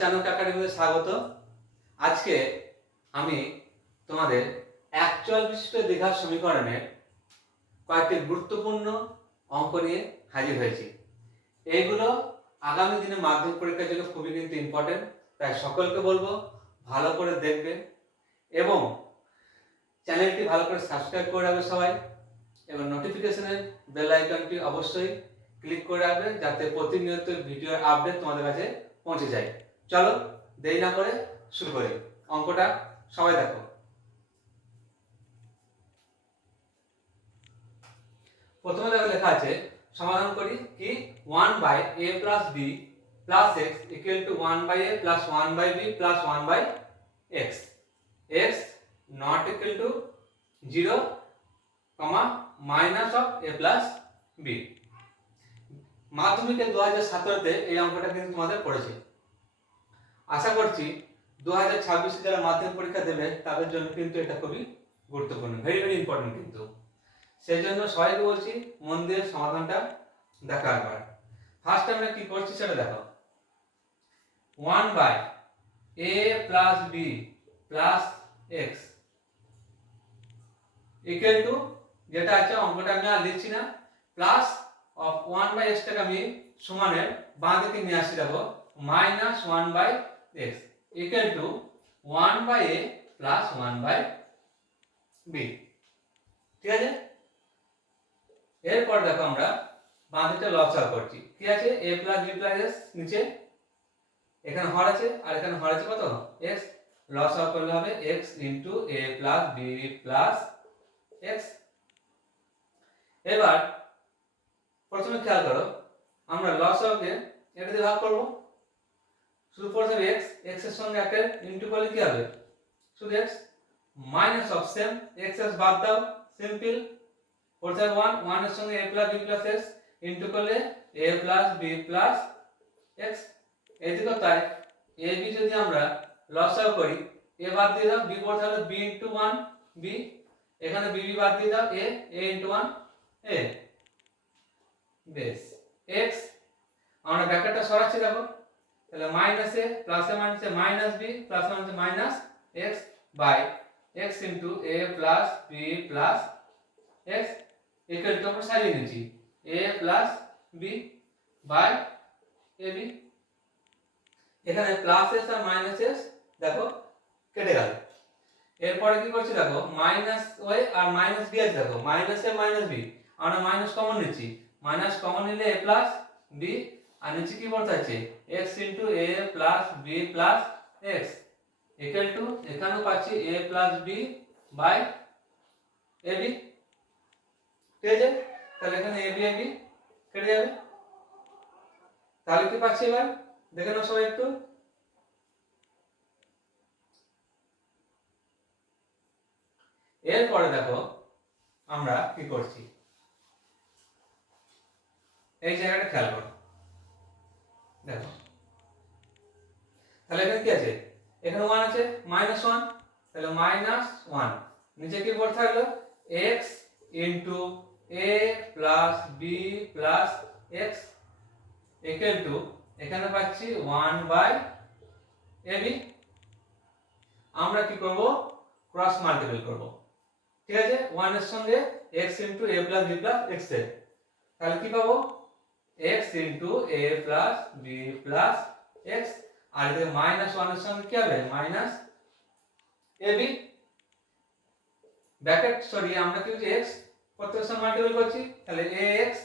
চানক একাডেমিতে স্বাগত। আজকে আমি তোমাদের অ্যাকচুয়াল বিশিষ্ট দীঘার সমীকরণের কয়েকটি গুরুত্বপূর্ণ অঙ্ক নিয়ে হাজির হয়েছি। এইগুলো আগামী দিনে মাধ্যমিক পরীক্ষার জন্য খুবই কিন্তু ইম্পর্টেন্ট তাই সকলকে বলব ভালো করে দেখবে এবং চ্যানেলটি ভালো করে সাবস্ক্রাইব করে রাখবে সবাই এবং নোটিফিকেশনের বেল আইকনটি অবশ্যই ক্লিক করে রাখবে যাতে প্রতিনিয়ত ভিডিওর আপডেট তোমাদের কাছে পৌঁছে যায়। চলো, দেরি না করে শুরু করি। অঙ্কটা সবাই দেখো। প্রথমে দেখো লেখা আছে, সমাধান করি কি? One by A plus B plus X equal to one by A plus one by B plus one by X X not equal to zero comma minus of A plus B মাধ্যমিকে দু হাজার সতেরোতে এই অঙ্কটা কিন্তু তোমাদের পড়েছে আশা করছি দু হাজার ছাব্বিশে যারা মাধ্যমিক পরীক্ষা দেবে, তাদের জন্য কিন্তু এটা খুবই গুরুত্বপূর্ণ ভেরি ভেরি ইম্পর্টেন্ট কিন্তু। সেই জন্য সবাইকে বলছি, মন দিয়ে সমাধানটা দেখা একবার। ফার্স্ট আমরা কি করছি সেটা দেখো। One by A plus B plus X equal to যেটা আছে, অঙ্কটা আমি আর লিখছি না। প্লাস অফ ওয়ান বাই এক্সটাকে আমি সমানের বাঁ দিকে নিয়ে আসি, দেখো। Minus one by X equal to one by A plus one by B ঠিক আছে? এরপর দেখো আমরা বাঁ দিকটা লসাগু করছি। কি আছে? A plus B plus S নিচে। এখানে হর আছে, আর এখানে হর আছে কত? এক্স লসাগু করলে হবে X into A plus B plus X এবার প্রথমে খেয়াল করো, আমরা লসাগুকে এটা দিয়ে ভাগ করব। শুধু প্রথমে এক্স এক্সের সঙ্গে একের ইন্টু করলে কি হবে? শুধু X minus of same X S বাদ দাও সিম্পল প্রথমে ওয়ান ওয়ানের সঙ্গে A plus B plus X into করলে A plus B plus X এদিকেও তাই এ বি যদি আমরা লসাগু করি এ বাদ দিয়ে দাও বি পড়তে হলে বি ইন্টু ওয়ান বি এখানে বি বি বাদ দিয়ে দাও এ এ ইন্টু ওয়ান এ বেশ এক্স আমরা ব্র্যাকেটটা সরাচ্ছি দেখো। তাহলে minus A plus A minus A minus B plus minus minus X by X into A plus B plus X equal to আমরা সাজিয়ে নিচ্ছি A plus B by A B এখানে plus S আর minus S দেখো, কেটে গেল। এরপরে কি করছি দেখো মাইনাস ওয়াই আর মাইনাস বি আছে দেখো মাইনাস এ মাইনাস বি আমরা মাইনাস কমন নিচ্ছি। মাইনাস কমন নিলে এ প্লাস বি আর নিচে কি বলতে আছে X into A plus B plus X equal to এখানেও পাচ্ছি plus B by A B ঠিক আছে? তাহলে এখানে এ বি কেটে যাবে। তাহলে কি পাচ্ছি এবার? দেখে নাও সবাই একটু। এরপরে দেখো, আমরা কি করছি? এই জায়গাটা খেয়াল করো। দেখো তাহলে এখানে কি আছে? এখানে ওয়ান আছে মাইনাস ওয়ান তাহলে মাইনাস ওয়ান নিচে কি পড়ে থাকল? X into A plus B plus X equal to এখানে পাচ্ছি ওয়ান বাই এ বি আমরা কি করব? ক্রস মাল্টিপল করব। ঠিক আছে? ওয়ানের সঙ্গে X into A plus B plus এক্সের। তাহলে কি পাবো? x into A plus B plus X আর এদের মাইনাস ওয়ানের সঙ্গে কি হবে? Minus A B bracket sorry আমরা কি হচ্ছে এক্স প্রত্যেকের সঙ্গে মাল্টিপল করছি। তাহলে A X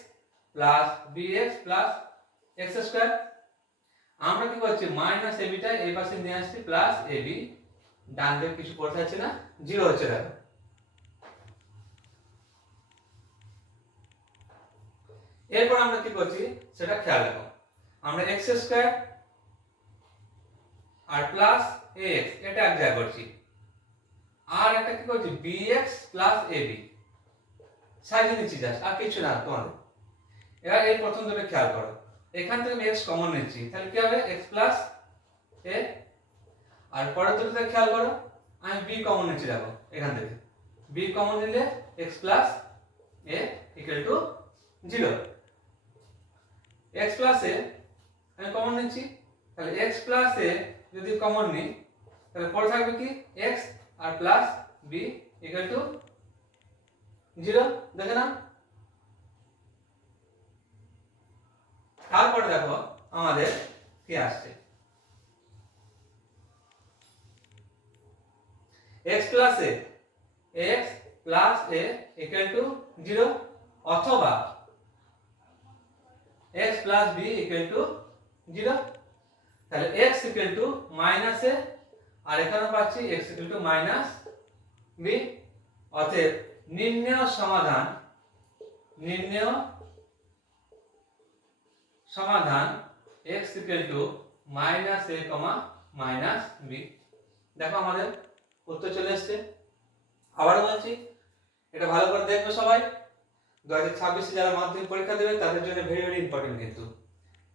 plus B X plus X square আমরা কি করছি মাইনাস এ বিটা এই পাশে নিয়ে আসছি প্লাস এ বি ডান দিকে কিছু পড়তে হচ্ছে না জিরো হচ্ছে দেখো এরপর আমরা কি করছি, সেটা খেয়াল রাখো। আমরা এক্স স্কোয়ার আর প্লাস এক্স এটা এক জায়গায় করছি। আর একটা কি করছি? B X plus A B সাজিয়ে নিচ্ছি জাস্ট আর কিছু না, তোমাদের। এবার এই প্রথম দুটো খেয়াল করো। এখান থেকে আমি এক্স কমন নিচ্ছি। তাহলে কি হবে? এক্স প্লাস এ আর পরের দুটোতে খেয়াল করো, আমি বি কমন নিচ্ছি, দেখো, এখান থেকে। বি কমন নিলে X plus A equal to zero X plus A আমি কমন নিচ্ছি। তাহলে এক্স প্লাস এ যদি কমন নিই, তাহলে পরে থাকবে কি? X R plus B equal to zero দেখে না তারপরে দেখো আমাদের কি আসছে? X plus A X plus A equal to zero অথবা X plus B equal to zero তাহলে X equal to minus A, আর এখানে পাচ্ছি X equal to minus B অতএব নির্ণয় সমাধান নির্ণয় সমাধান X equal to minus A comma minus B দেখো আমাদের উত্তর চলে এসছে। আবারও বলছি, এটা ভালো করে দেখবে সবাই। দু হাজার ছাব্বিশে যারা মাধ্যমিক পরীক্ষা দেবে, তাদের জন্য ভেরি ভেরি ইম্পর্টেন্ট কিন্তু।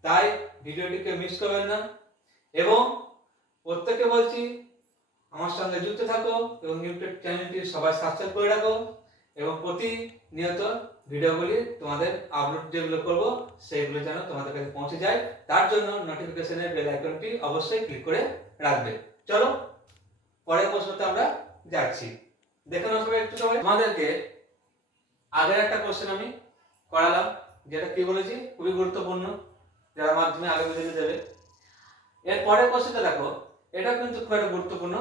তাই ভিডিওটিকে মিস করবেন না। এবং প্রত্যেককে বলছি, আমার সঙ্গে যুক্ত থাকো এবং ইউটিউব চ্যানেলটি সবাই সাবস্ক্রাইব করে রাখো এবং প্রতিনিয়ত ভিডিওগুলি তোমাদের আপলোড যেগুলো করব সেইগুলো যেন তোমাদের কাছে পৌঁছে যায়। তার জন্য নোটিফিকেশনের বেল আইকনটি অবশ্যই ক্লিক করে রাখবে। চলো, পরের প্রশ্নতে আমরা যাচ্ছি। দেখে নাও সবাই একটু সবাই। আমাদেরকে আগের একটা কোশ্চেন আমি করালাম, যেটা কি বলেছি? খুবই গুরুত্বপূর্ণ। যারা মাধ্যমে আগে বুঝে দেবে। এর পরের কোশ্চেনটা দেখো এটা কিন্তু খুব একটা গুরুত্বপূর্ণ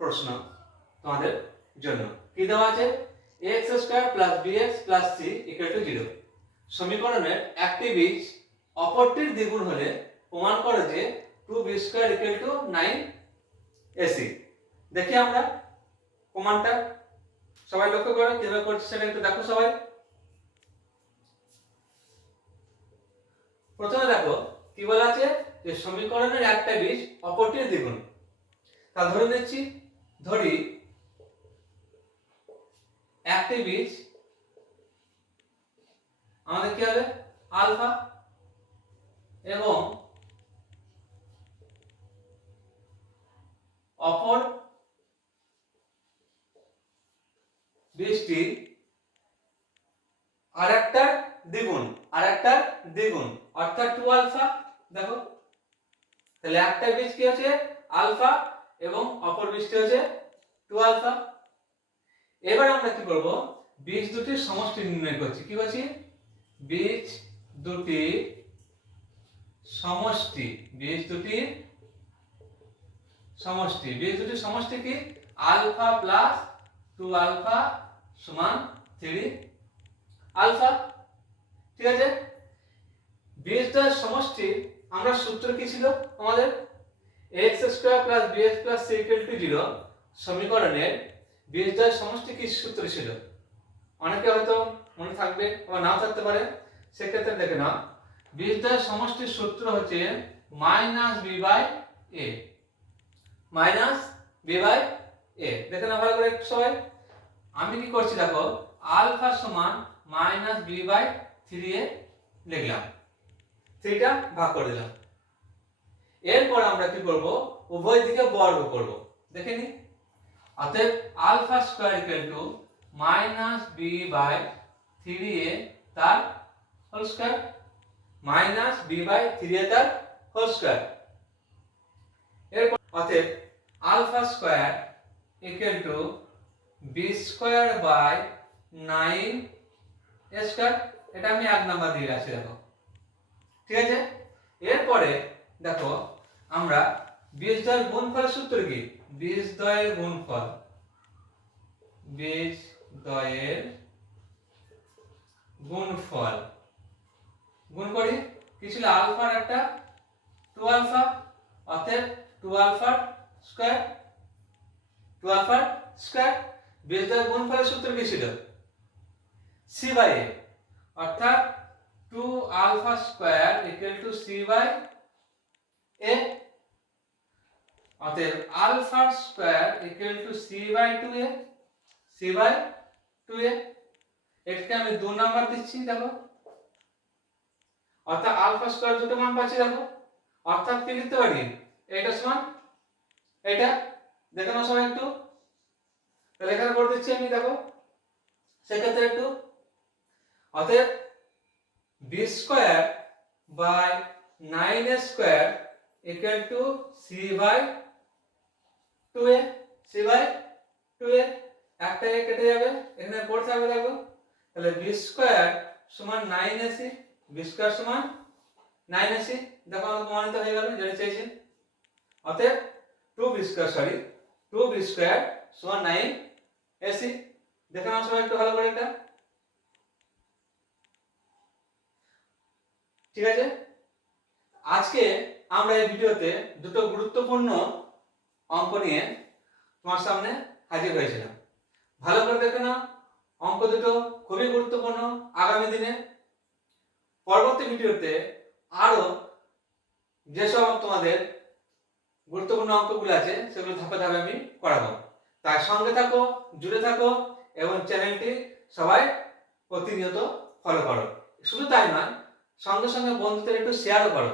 প্রশ্ন তোমাদের জন্য। কি দেওয়া আছে? X square plus B X plus C equal to zero সমীকরণের একটি বীজ অপরটির দ্বিগুণ হলে প্রমাণ করে যে two B square equal to nine AC দেখি আমরা প্রমাণটা। সবাই লক্ষ্য করো, কীভাবে করছি সেটা একটু দেখো সবাই। প্রথমে দেখো, কি বলা আছে? যে সমীকরণের একটা বীজ অপরটির দ্বিগুণ। তা ধরে নিচ্ছি, ধরি একটি বীজ আমাদের কি হবে? আলফা এবং অপর বীজটি আর একটা দ্বিগুণ আর একটা দ্বিগুণ। অর্থাৎ টু আলফা দেখো তাহলে একটা বীজ কি হচ্ছে? আলফা এবং অপর বীজটি হচ্ছে টু আলফা। এবার আমরা কি করব? বীজ দুটির সমষ্টি নির্ণয় করছি। কি করছি? বীজ দুটি সমষ্টি। বীজ দুটি সমষ্টি। বীজ দুটির সমষ্টি কি? আলফা প্লাস টু আলফা সমান থ্রি আলফা। ঠিক আছে? বীজটার সমষ্টি আমরা সূত্র কি ছিল আমাদের? X square plus B X plus C equal to zero সমীকরণের বীজটার সমষ্টি কি সূত্র ছিল? অনেকে হয়তো মনে থাকবে বা নাও থাকতে পারে। সেক্ষেত্রে দেখে নাও। বীজটার সমষ্টির সূত্র হচ্ছে minus B by A minus B by A দেখে না ভালো করে সবাই। আমি কি করছি দেখো? আলফা সমান minus B by three A লিখলাম। থ্রিটা ভাগ করে দিলাম। এরপর আমরা কি করব? উভয় দিকে বর্গ করব। দেখে নি? অতএব alpha square equal to minus B by three A তার whole square. Minus B by three A তার হোল স্কয়ার। এরপর অতএব alpha square equal to B square by nine square. এটা আমি এক নাম্বার দিয়ে রাখছি, দেখো। ঠিক আছে? এরপরে দেখো, আমরা বীজ দ্বয়ের গুণফলের সূত্র কি? বীজ দ্বয়ের গুণফল। বীজ দ্বয়ের গুণফল। গুণ করি? কি ছিল? আলফার একটা? Two alpha. অতএব টু আলফার স্কয়ার, টু আলফার স্কয়ার। বীজ দ্বয়ের গুণফলের সূত্র কি ছিল? সি বাই অর্থাৎ two alpha square equal to C by A. অতএব alpha square equal to C by two A, C by two A. এটাকে আমি দু নাম্বার দিচ্ছি, দেখো। অর্থাৎ আলফা স্কয়ার দুটো মান পাচ্ছি, দেখো। অর্থাৎ কি লিখতে পারি? এটা সমান এটা। দেখে নাও সবাই একটু। তাহলে এখানে করে দিচ্ছি আমি, দেখো। সেক্ষেত্রে একটু। অতএব by nine square equal to C by two A C by two A একটা এ কেটে যাবে, এখানে পড়ে থাকবে দেখো। তাহলে বি স্কোয়ার সমান নাইন এসি বি স্কোয়ার সমান নাইন এসি দেখো আমাদের প্রমাণিত হয়ে গেল, যেটা চেয়েছি অতএব two B square sorry two B square সমান নাইন এসি দেখে নাও সবাই একটু ভালো করে এটা। ঠিক আছে? আজকে আমরা এই ভিডিওতে দুটো গুরুত্বপূর্ণ অঙ্ক নিয়ে তোমার সামনে হাজির হয়েছিলাম। ভালো করে দেখে নাও অঙ্ক দুটো খুবই গুরুত্বপূর্ণ আগামী দিনে। পরবর্তী ভিডিওতে আরও যেসব তোমাদের গুরুত্বপূর্ণ অঙ্কগুলো আছে, সেগুলো ধাপে ধাপে আমি করাবো। তার সঙ্গে থাকো, জুড়ে থাকো এবং চ্যানেলটি সবাই প্রতিনিয়ত ফলো করো। শুধু তাই নয় সঙ্গে সঙ্গে বন্ধুদের একটু শেয়ারও করো।